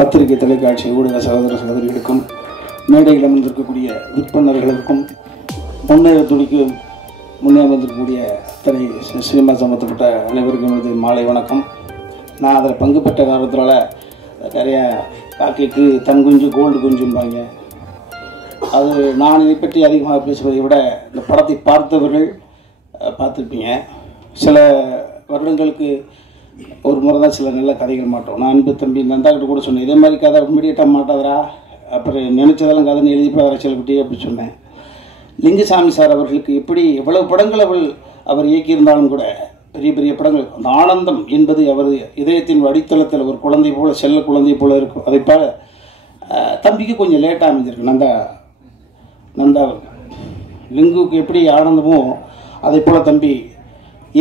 பத்திரிகை தொலைக்காட்சி ஊடக சகோதர சகோதரிகளுக்கும் மேடையில் அமர்ந்திருக்கக்கூடிய விற்பனர்களுக்கும் முன்னேற துடிக்கு முன்னே வந்திருக்கக்கூடிய அத்தனை சினிமா சம்பந்தப்பட்ட அனைவருக்கும் எனது மாலை வணக்கம். நான் அதில் பங்கு பெற்ற காரணத்தினால நிறைய காக்கைக்கு தன் குஞ்சு கோல்டு குஞ்சும்பாங்க. அது நான் இதை பற்றி அதிகமாக பேசுவதை விட இந்த படத்தை பார்த்தவர்கள் பார்த்துருப்பீங்க. சில வருடங்களுக்கு ஒரு முறை தான் சில நல்ல கதைகள் மாட்டோம். நான் அன்பு தம்பி நந்தாக்கிட்ட கூட சொன்னேன், இதே மாதிரி கதை இம்மிடியேட்டாக மாட்டாதரா, அப்புறம் நினைச்சதெல்லாம் கதைன்னு எழுதிப்படாத செல்குட்டி அப்படி சொன்னேன். லிங்குசாமி சார் அவர்களுக்கு எப்படி எவ்வளவு படங்கள் அவர் இயக்கியிருந்தாலும் கூட பெரிய பெரிய படங்கள், அந்த ஆனந்தம் என்பது அவரது இதயத்தின் அடித்தளத்தில் ஒரு குழந்தை போல, செல்ல குழந்தை போல இருக்கும். அதை போல தம்பிக்கு கொஞ்சம் லேட்டாக அமைஞ்சிருக்கு. நந்தா லிங்குக்கு எப்படி ஆனந்தமோ அதை போல் தம்பி.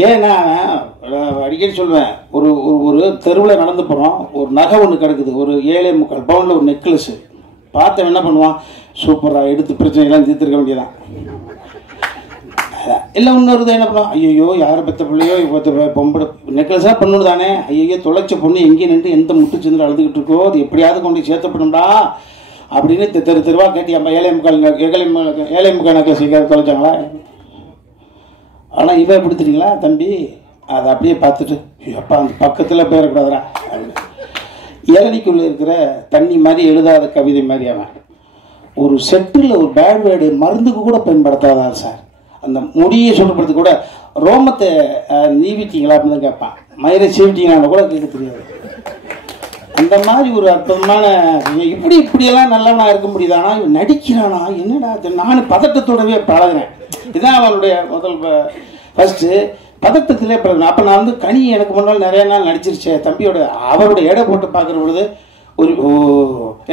ஏன்னா அடிக்கடி சொல்லுவேன், ஒரு தெருவில் நடந்து போகிறோம், ஒரு நகை ஒன்று கிடக்குது, ஒரு 7.25 பவுனில் ஒரு நெக்லஸ்ஸு. பார்த்தவன் என்ன பண்ணுவான், சூப்பராக எடுத்து பிரச்சனையெல்லாம் தீர்த்துருக்க வேண்டியதான். இல்லை இன்னொரு என்ன பண்ணுவான், ஐயோ யாரை பெற்ற பிள்ளையோ பொம்பளை நெக்லஸாக பொண்ணு தானே, ஐயோ தொலைச்ச பொண்ணு எங்கேயும் நின்று எந்த முட்டு சேர்ந்து அழுதுகிட்டு இருக்கோ, அது எப்படியாவது கொண்டு சேர்த்தப்படணும்டா அப்படின்னு தெருவாக கேட்டி. நம்ம 7.25 நெக்லஸ் எங்கேயாவது தொலைச்சாங்களா? ஆனால் இவன் எப்படி தெரியுங்களா தம்பி, அதை அப்படியே பார்த்துட்டு அப்பா அந்த பக்கத்தில் போயிடக்கூடாதுரா. ஏரணிக்குள்ளே இருக்கிற தண்ணி மாதிரி எழுதாத கவிதை மாதிரி அவன். ஒரு செட்டில் ஒரு பேட் வேர்டு மருந்துக்கு கூட பயன்படுத்தாதான் சார். அந்த முடியை சொல்றதுக்கு கூட ரோமத்தை நீவிட்டீங்களா அப்படின்னு கேட்பான். மயிரை சீவிட்டீங்களான்னு கூட கேட்க தெரியாது. அந்த மாதிரி ஒரு அற்புதமான, இப்படியெல்லாம் நல்லவனா இருக்க முடியுதானா, இவன் நடிக்கிறானா என்னடா. நான் பதட்டத்தோடவே பழகிறேன். இதுதான் அவனுடைய முதல் ஃபர்ஸ்ட்டு பதட்டத்திலே பழகினேன். அப்போ நான் கனி எனக்கு முன்னால் நிறைய நாள் நடிச்சிருச்சேன். தம்பியோட அவரோட எடை போட்டு பார்க்குற பொழுது ஒரு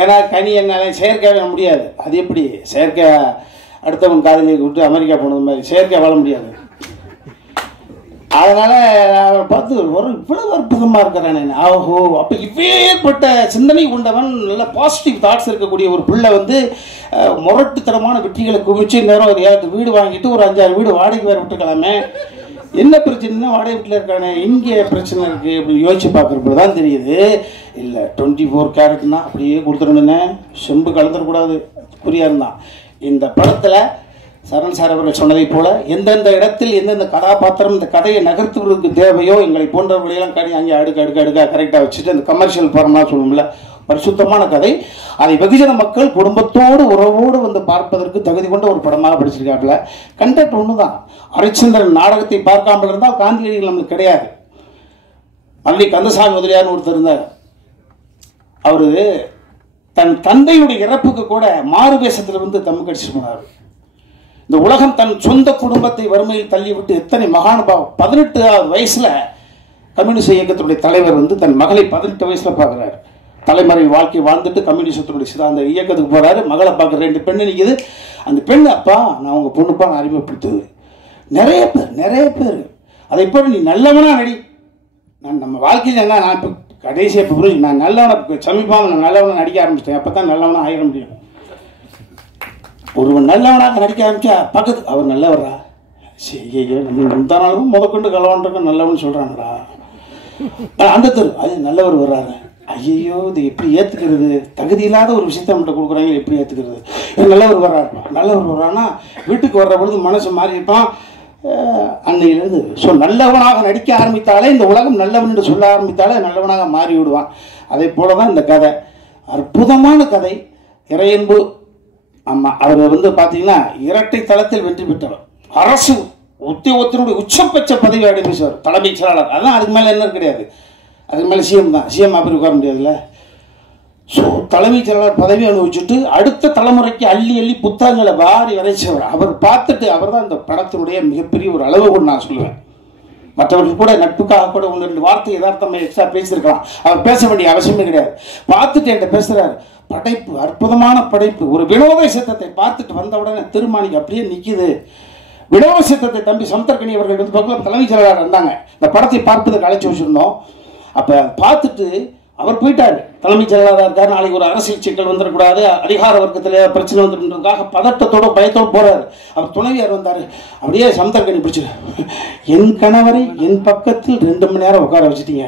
ஏன்னா கனி என்னால் செயற்கையாக முடியாது. அது எப்படி செயற்கை அடுத்தவன் காதலியை விட்டு அமெரிக்கா போனது மாதிரி செயற்கை வாழ முடியாது. அதனால் அவரை பார்த்து இவ்வளவு அற்புதமாக இருக்கிறானே, ஆஹோ அப்போ ஏற்பட்ட சிந்தனை கொண்டவன், நல்ல பாசிட்டிவ் தாட்ஸ் இருக்கக்கூடிய ஒரு பிள்ளை முரட்டுத்தனமான வெற்றிகளை குவிச்சு நேரம் ஒரு 7 வீடு வாங்கிட்டு ஒரு 5-6 வீடு வாடகைக்கு வேறு விட்டுக்கலாமே, என்ன பிரச்சனைனா வாடகை வீட்டில் இருக்கானே, இங்கே பிரச்சனை இருக்குது அப்படின்னு யோசிச்சு பார்க்குறப்ப தான் தெரியுது. இல்லை 24 கேரட்னா அப்படியே கொடுத்துடணுன்னு, செம்பு கலந்துடக்கூடாது, குறியாக இருந்தான். இந்த படத்தில் சரண் சார் அவர்கள் சொன்னதை போல எந்தெந்த இடத்தில் எந்தெந்த கதாபாத்திரம் இந்த கதையை நகர்த்துவதற்கு தேவையோ எங்களை போன்றவர்களையெல்லாம் அங்கே அடுக்க கரெக்டாக வச்சுட்டு அந்த கமர்ஷியல் படம்லாம் சொல்லுவோம்ல, பரிசுத்தமான கதை. அதை வெகுஜன மக்கள் குடும்பத்தோடு உறவோடு பார்ப்பதற்கு தகுதி கொண்ட ஒரு படமாக படிச்சிருக்காப்புல. கண்டெக்ட் ஒன்று தான். ஹரிச்சந்திரன் நாடகத்தை பார்க்காமல் இருந்தால் காந்தியடிகள் நம்மளுக்கு கிடையாது. மல்லி கந்தசாமி முதலியார்னு ஒருத்தர் இருந்தார். அவரு தன் தந்தையுடைய இறப்புக்கு கூட மாறு வேஷத்தில் தமிழ் கட்சி போனார். இந்த உலகம் தன் சொந்த குடும்பத்தை வறுமையில் தள்ளிவிட்டு எத்தனை மகானுபாவம். 18வது வயசுல கம்யூனிஸ்ட் இயக்கத்தினுடைய தலைவர் தன் மகளை 18 வயசுல பார்க்கிறார். தலைமறை வாழ்க்கை வாழ்ந்துட்டு கம்யூனிஸ்டத்தினுடைய அந்த இயக்கத்துக்கு போறாரு. மகளை பார்க்குற 2 பெண்ணு நிற்குது. அந்த பெண், அப்பா நான் உங்க பொண்ணுப்பா நான் அறிமுகப்படுத்துது. நிறைய பேர் அதை போல நீ நல்லவனா நடி. நான் நம்ம வாழ்க்கையில் என்ன, நான் இப்போ கடைசியாக இப்போ புரிஞ்சு நான் நல்லவனை சமீபமாக நான் நல்லவனை நடிக்க ஆரம்பிச்சிட்டேன். அப்போ தான் நல்லவனா ஆயிட முடியும். ஒருவன் நல்லவனாக நடிக்க ஆரம்பிச்சா பக்கத்து அவர் நல்லவரா, சரி முந்தானாலும் முதற்கொண்டு கலவான்றது நல்லவன் சொல்கிறாங்கடா. அந்த தெரு அது நல்லவர் வர்றாரு. ஐயோ இது எப்படி ஏற்றுக்கிறது, தகுதி இல்லாத ஒரு விஷயத்த நம்மகிட்ட கொடுக்குறாங்க, எப்படி ஏற்றுக்கிறது. நல்லவர் வர்றான்னா வீட்டுக்கு வர்ற பொழுது மனசு மாறி இருப்பான். அன்னையிலிருந்து நல்லவனாக நடிக்க ஆரம்பித்தாலே, இந்த உலகம் நல்லவன் என்று சொல்ல ஆரம்பித்தாலே நல்லவனாக மாறி விடுவான். அதே போல தான் இந்த கதை, அற்புதமான கதை. இறையன்பு. ஆமாம், அவர் பார்த்தீங்கன்னா இரட்டை தளத்தில் வெற்றி பெற்றவர். அரசு உத்தியோகத்தினுடைய உச்சபட்ச பதவி அடைஞ்சார், தலைமைச் செயலாளர். அதான் அதுக்கு மேலே என்ன கிடையாது. அதுக்கு மேலே சிஎம் தான். சிஎம் அப்படி உட்கார முடியாதுல்ல. ஸோ தலைமைச் செயலாளர் பதவி அனுபவிச்சுட்டு அடுத்த தலைமுறைக்கு அள்ளி புத்தகங்களை வாரி வரைச்சவர். அவர் பார்த்துட்டு அவர் தான் இந்த படத்தினுடைய மிகப்பெரிய ஒரு அளவு கூட நான் சொல்லுவேன். மற்றவர்கள் கூட நட்புக்காக கூட 1-2 வார்த்தை யதார்த்தமாக எக்ஸ்ட்ரா பேசியிருக்கலாம். அவர் பேச வேண்டிய அவசியமே கிடையாது. பார்த்துட்டு என்கிட்ட பேசுகிறார். படைப்பு, அற்புதமான படைப்பு. ஒரு வினோத சித்தத்தை பார்த்துட்டு வந்த உடனே திருமாணிக்கு அப்படியே நிற்கிது. வினோத சித்தத்தை தம்பி சமுத்திரக்கனி அவர்கள் பக்கத்தில் தலைமைச் செயலாளர் இருந்தாங்க. இந்த படத்தை பார்ப்பதற்கு அழைச்சி வச்சுருந்தோம். அப்போ பார்த்துட்டு அவர் போயிட்டார். தலைமைச் செயலாளராக இருக்கார். நாளைக்கு ஒரு அரசியல் சிக்கல் வந்துடக்கூடாது, அதிகார வர்க்கத்தில் பிரச்சனை வந்துட்டுன்றதுக்காக பதட்டத்தோட பயத்தோடு போறாரு. அவர் துணைவியார் வந்தார். அப்படியே சமுத்திரக்கனி பிடிச்சிரு, என் கணவரை என் பக்கத்தில் 2 மணி நேரம் உட்கார வச்சுட்டீங்க.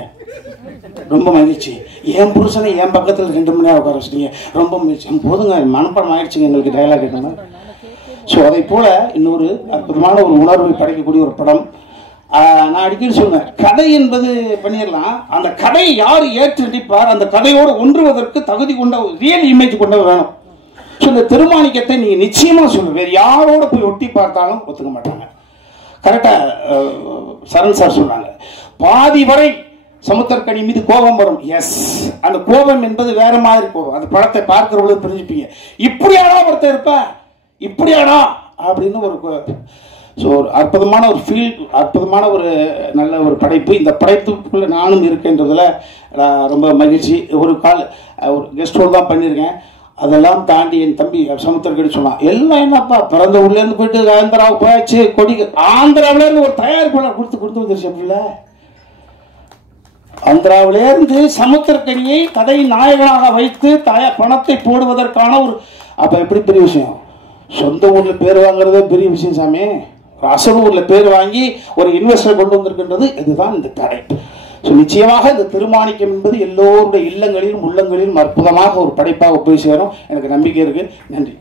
ரொம்ப மகிழ்ச்சி. என் புருஷனை என் பக்கத்தில் 2 மணி நேரம் உட்கார வச்சிட்டீங்க, ரொம்ப மகிழ்ச்சி. போதுங்க, மனப்பாடம் ஆயிடுச்சுங்க எங்களுக்கு டைலாக் கேட்கணும். ஸோ அதை போல இன்னொரு அற்புதமான ஒரு உணர்வை படைக்கக்கூடிய ஒரு படம். நான் அடிக்கடி சொல்லுவேன், கதை என்பது பண்ணிடலாம், அந்த கதையை யார் ஏற்று நடிப்பார், அந்த கதையோடு ஒன்றுவதற்கு தகுதி கொண்ட ரியல் இமேஜ் கொண்ட வேணும். ஸோ இந்த திருமாணிக்கத்தை நீங்கள் நிச்சயமாக சொல்லுங்கள், வேறு யாரோட போய் ஒட்டி பார்த்தாலும் ஒத்துக்க மாட்டாங்க. கரெக்டாக சரண் சார் சொன்னாங்க, பாதி வரை சமுத்திரக்கனி மீது கோபம் வரும். எஸ், அந்த கோபம் என்பது வேற மாதிரி கோபம். அந்த படத்தை பார்க்கிறவங்களும் புரிஞ்சுப்பீங்க. இப்படியாடா ஒருத்தர் இருப்ப, இப்படியாடா அப்படின்னு ஒரு ஸோ ஒரு அற்புதமான ஒரு ஃபீல், அற்புதமான ஒரு நல்ல ஒரு படைப்பு. இந்த படைப்புக்குள்ள நானும் இருக்கேன்றதுல ரொம்ப மகிழ்ச்சி. ஒரு கெஸ்ட் ரோல் தான் பண்ணியிருக்கேன். அதெல்லாம் தாண்டி என் தம்பி சமுத்திரக்கடி சொன்னான், எல்லாம் என்னப்பா பிறந்த ஊர்லேருந்து போயிட்டு ஆந்திராவுக்கு போயாச்சு, கொடி ஆந்திராவிலேருந்து ஒரு தயாரிப்பாளர் கொடுத்து வந்துருச்சு. அப்படில ஆந்திராவிலேருந்து சமுத்திரக்கனியை கதை நாயகனாக வைத்து பணத்தை போடுவதற்கான ஒரு, அப்போ எப்படி பெரிய விஷயம். சொந்த ஊரில் பேர் வாங்குறதே பெரிய விஷயம் சாமி. ஒரு அசல் ஊரில் பேர் வாங்கி ஒரு இன்வெஸ்டர் கொண்டு வந்திருக்கின்றது, இதுதான் இந்த கதை. ஸோ நிச்சயமாக இந்த திருமாணிக்கம் என்பது எல்லோருடைய இல்லங்களிலும் உள்ளங்களிலும் அற்புதமாக ஒரு படைப்பாக போய் சேரும். எனக்கு நம்பிக்கை இருக்கு. நன்றி.